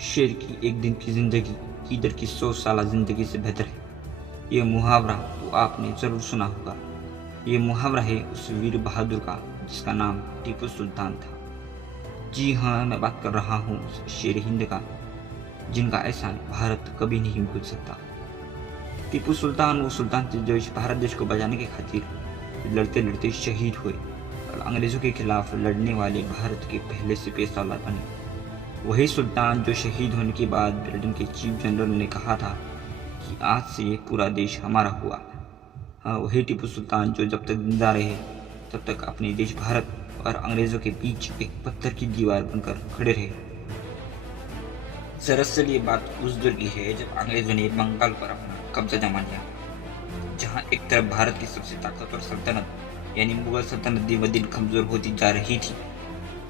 शेर की एक दिन की जिंदगी ईदर की 100 साल जिंदगी से बेहतर है। ये मुहावरा तो आपने जरूर सुना होगा। ये मुहावरा है उस वीर बहादुर का जिसका नाम टीपू सुल्तान था। जी हाँ, मैं बात कर रहा हूँ शेर हिंद का, जिनका एहसान भारत कभी नहीं भूल सकता। टीपू सुल्तान वो सुल्तान थे जो इस भारत देश को बचाने की खातिर लड़ते लड़ते शहीद हुए और अंग्रेजों के खिलाफ लड़ने वाले भारत के पहले सिपाही सालार बने। वही सुल्तान जो शहीद होने के बाद ब्रिटेन के चीफ जनरल ने कहा था कि आज से ये पूरा देश हमारा हुआ। हाँ, वही टीपू सुल्तान जो जब तक जिंदा रहे तब तक अपने देश भारत और अंग्रेजों के बीच एक पत्थर की दीवार बनकर खड़े रहे। दरअसल ये बात उस दौर की है जब अंग्रेजों ने बंगाल पर अपना कब्जा जमा लिया, जहाँ एक तरफ भारत की सबसे ताकतवर सल्तनत यानी मुगल सल्तनत दिन ब दिन कमजोर होती जा रही थी,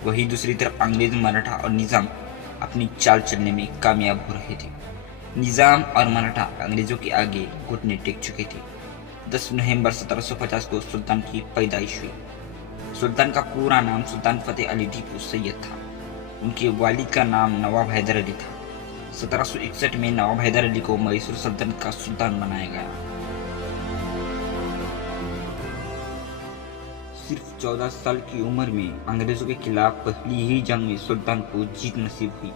वहीं दूसरी तरफ अंग्रेज, मराठा और निजाम अपनी चाल चलने में कामयाब हो रहे थे। निजाम और मराठा अंग्रेजों के आगे घुटने टेक चुके थे। 10 नवंबर 1750 को सुल्तान की पैदाइश हुई। सुल्तान का पूरा नाम सुल्तान फतेह अली टीपू सैयद था। उनके वालिद का नाम नवाब हैदर अली था। 1761 में नवाब हैदर अली को मैसूर सल्तनत का सुल्तान बनाया गया। सिर्फ 14 साल की उम्र में अंग्रेजों के खिलाफ पहली ही जंग में सुल्तान को जीत नसीब हुई।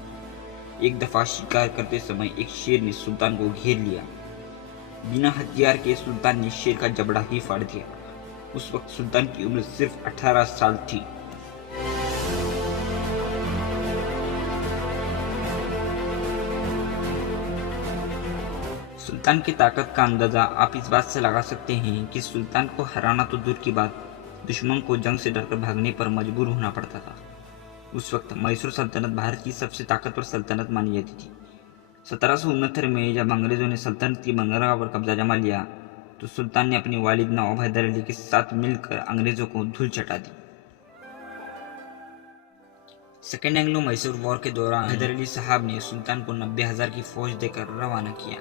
एक दफा शिकार करते समय एक शेर ने सुल्तान को घेर लिया। बिना हथियार के सुल्तान ने शेर का जबड़ा ही फाड़ दिया। उस वक्त सुल्तान की उम्र सिर्फ 18 साल थी। सुल्तान की ताकत का अंदाजा आप इस बात से लगा सकते हैं कि सुल्तान को हराना तो दूर की बात, दुश्मन को जंग से डरकर भागने पर मजबूर होना पड़ता था। उस वक्त मैसूर सल्तनत भारत की सबसे ताकतवर सल्तनत मानी जाती थी। 1769 में जब अंग्रेजों ने सल्तनत की बंगाल पर कब्जा जमा लिया तो सुल्तान ने अपने वालिद नवाब हैदर अली के साथ मिलकर अंग्रेजों को धूल चटा दी। सेकेंड एंग्लो मैसूर वॉर के दौरान हैदर अली साहब ने सुल्तान को 90,000 की फौज देकर रवाना किया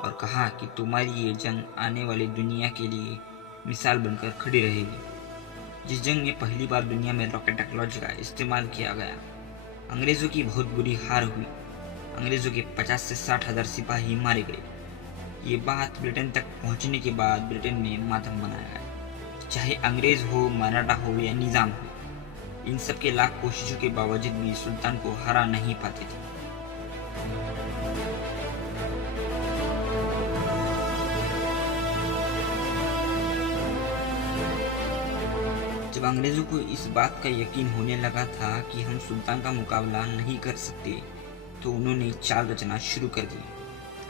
और कहा कि तुम्हारी ये जंग आने वाली दुनिया के लिए मिसाल बनकर खड़ी रहेगी। जिस जंग में पहली बार दुनिया में रॉकेट टेक्नोलॉजी का इस्तेमाल किया गया, अंग्रेजों की बहुत बुरी हार हुई। अंग्रेजों के 50 से 60,000 सिपाही मारे गए। ये बात ब्रिटेन तक पहुंचने के बाद ब्रिटेन में मातम मनाया गया। चाहे अंग्रेज हो, मराठा हो या निजाम हो, इन सब के लाख कोशिशों के बावजूद भी सुल्तान को हरा नहीं पाते थे। जब अंग्रेजों को इस बात का यकीन होने लगा था कि हम सुल्तान का मुकाबला नहीं कर सकते, तो उन्होंने चाल रचना शुरू कर दी।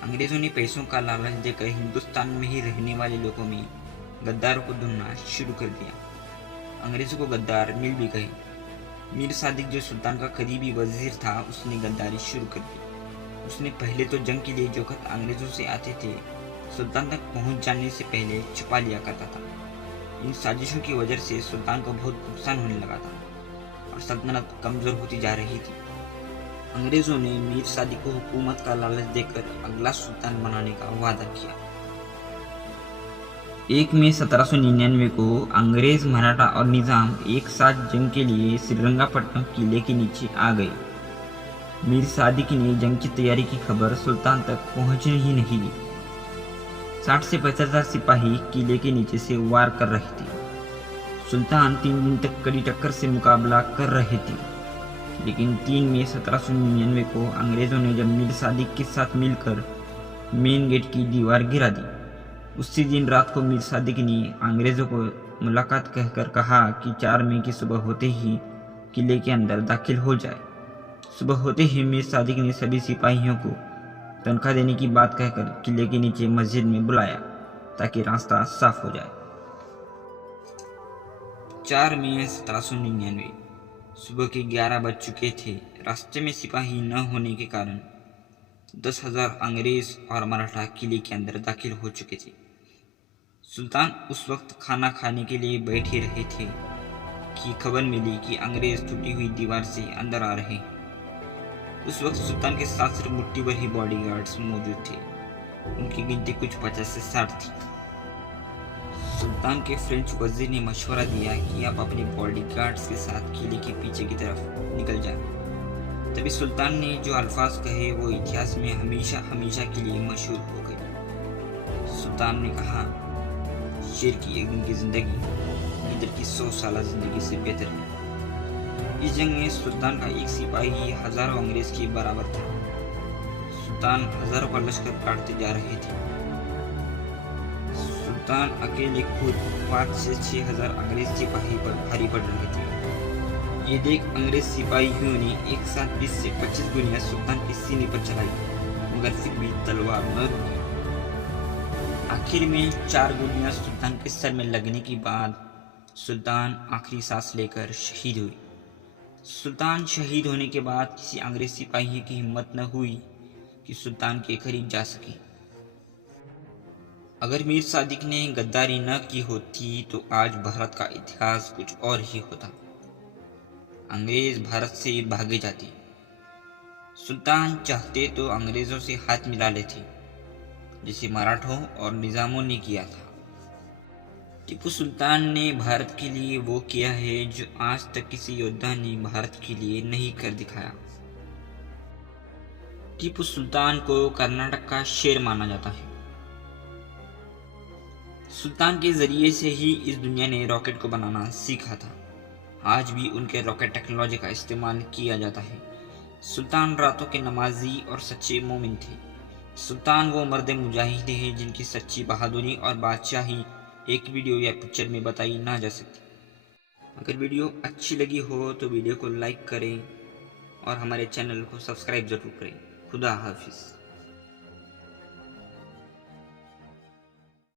अंग्रेजों ने पैसों का लालच देकर हिंदुस्तान में ही रहने वाले लोगों में गद्दारों को ढूंढना शुरू कर दिया। अंग्रेजों को गद्दार मिल भी गए। मीर सादिक जो सुल्तान का करीबी वजीर था, उसने गद्दारी शुरू कर दी। उसने पहले तो जंग के लिए जो खत अंग्रेजों से आते थे, सुल्तान तक पहुंच जाने से पहले छुपा लिया करता था। इन साजिशों की वजह से सुल्तान को बहुत नुकसान होने लगा था और सल्तनत कमजोर होती जा रही थी। अंग्रेजों ने मीर सादिक को हुकूमत का लालच देकर अगला सुल्तान बनाने का वादा किया। 1 मई 1799 को अंग्रेज, मराठा और निजाम एक साथ जंग के लिए श्रीरंगपट्टनम किले के नीचे आ गए। मीर सादिक ने जंग की तैयारी की खबर सुल्तान तक पहुंचने ही नहीं दी। 60 से 50,000 सिपाही किले के नीचे से वार कर रहे थे। सुल्तान 3 दिन तक कड़ी टक्कर से मुकाबला कर रहे थे, लेकिन 3 मई 1799 को अंग्रेजों ने जब मीर सादिक के साथ मिलकर मेन गेट की दीवार गिरा दी, उसी दिन रात को मीर सादिक ने अंग्रेजों को मुलाकात कहकर कहा कि 4 मई की सुबह होते ही किले के अंदर दाखिल हो जाए। सुबह होते ही मीर सादिक ने सभी सिपाहियों को तनख्वाह देने की बात कहकर किले के नीचे मस्जिद में बुलाया ताकि रास्ता साफ हो जाए। 4 मई 1799 सुबह के 11 बज चुके थे। रास्ते में सिपाही न होने के कारण 10,000 अंग्रेज और मराठा किले के अंदर दाखिल हो चुके थे। सुल्तान उस वक्त खाना खाने के लिए बैठे रहे थे कि खबर मिली कि अंग्रेज टूटी हुई दीवार से अंदर आ रहे हैं। उस वक्त सुल्तान के साथ सिर्फ मुट्ठी भर ही बॉडीगार्ड्स मौजूद थे। उनकी गिनती कुछ 50 से 60 थी। सुल्तान के फ्रेंच वजीर ने मशवरा दिया कि आप अपने बॉडीगार्ड्स के साथ किले के पीछे की तरफ निकल जाएं। तभी सुल्तान ने जो अल्फाज कहे वो इतिहास में हमेशा हमेशा के लिए मशहूर हो गए। सुल्तान ने कहा, शेर की एक दिन की जिंदगी गिदड़ की 100 साल जिंदगी से बेहतर है। इस जंग में सुल्तान का एक सिपाही हजारों अंग्रेज के बराबर था। सुल्तान हजारों का लश्कर काटते जा रहे थे। सुल्तान अकेले खुद 5 से 6 हजार अंग्रेज सिपाही पर भारी पड़ रहे थे। ये देख अंग्रेज सिपाहियों ने एक साथ 20 से 25 गोलियां सुल्तान के सीने पर चलाई, मगर फिर भी तलवार न रुकी। आखिर में 4 गोलियां सुल्तान के सर में लगने के बाद सुल्तान आखिरी सांस लेकर शहीद हुए। सुल्तान शहीद होने के बाद किसी अंग्रेज सिपाही की हिम्मत न हुई कि सुल्तान के करीब जा सके। अगर मीर सादिक ने गद्दारी न की होती तो आज भारत का इतिहास कुछ और ही होता। अंग्रेज भारत से भागे जाते। सुल्तान चाहते तो अंग्रेजों से हाथ मिला लेते, जैसे मराठों और निजामों ने किया था। टीपू सुल्तान ने भारत के लिए वो किया है जो आज तक किसी योद्धा ने भारत के लिए नहीं कर दिखाया। टीपू सुल्तान को कर्नाटक का शेर माना जाता है। सुल्तान के जरिए से ही इस दुनिया ने रॉकेट को बनाना सीखा था। आज भी उनके रॉकेट टेक्नोलॉजी का इस्तेमाल किया जाता है। सुल्तान रातों के नमाजी और सच्चे मोमिन थे। सुल्तान वो मर्द मुजाहिद हैं जिनकी सच्ची बहादुरी और बादशाही एक वीडियो या पिक्चर में बताई ना जा सकती। अगर वीडियो अच्छी लगी हो तो वीडियो को लाइक करें और हमारे चैनल को सब्सक्राइब जरूर करें। खुदा हाफिज़।